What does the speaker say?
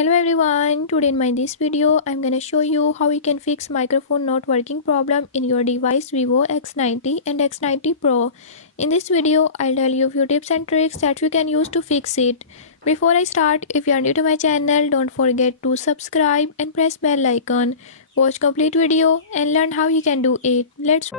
Hello everyone, today in my this video I'm gonna show you how you can fix microphone not working problem in your device Vivo X90 and X90 Pro. In this video I'll tell you a few tips and tricks that you can use to fix it. Before I start, if you are new to my channel, don't forget to subscribe and press bell icon. Watch complete video and learn how you can do it. Let's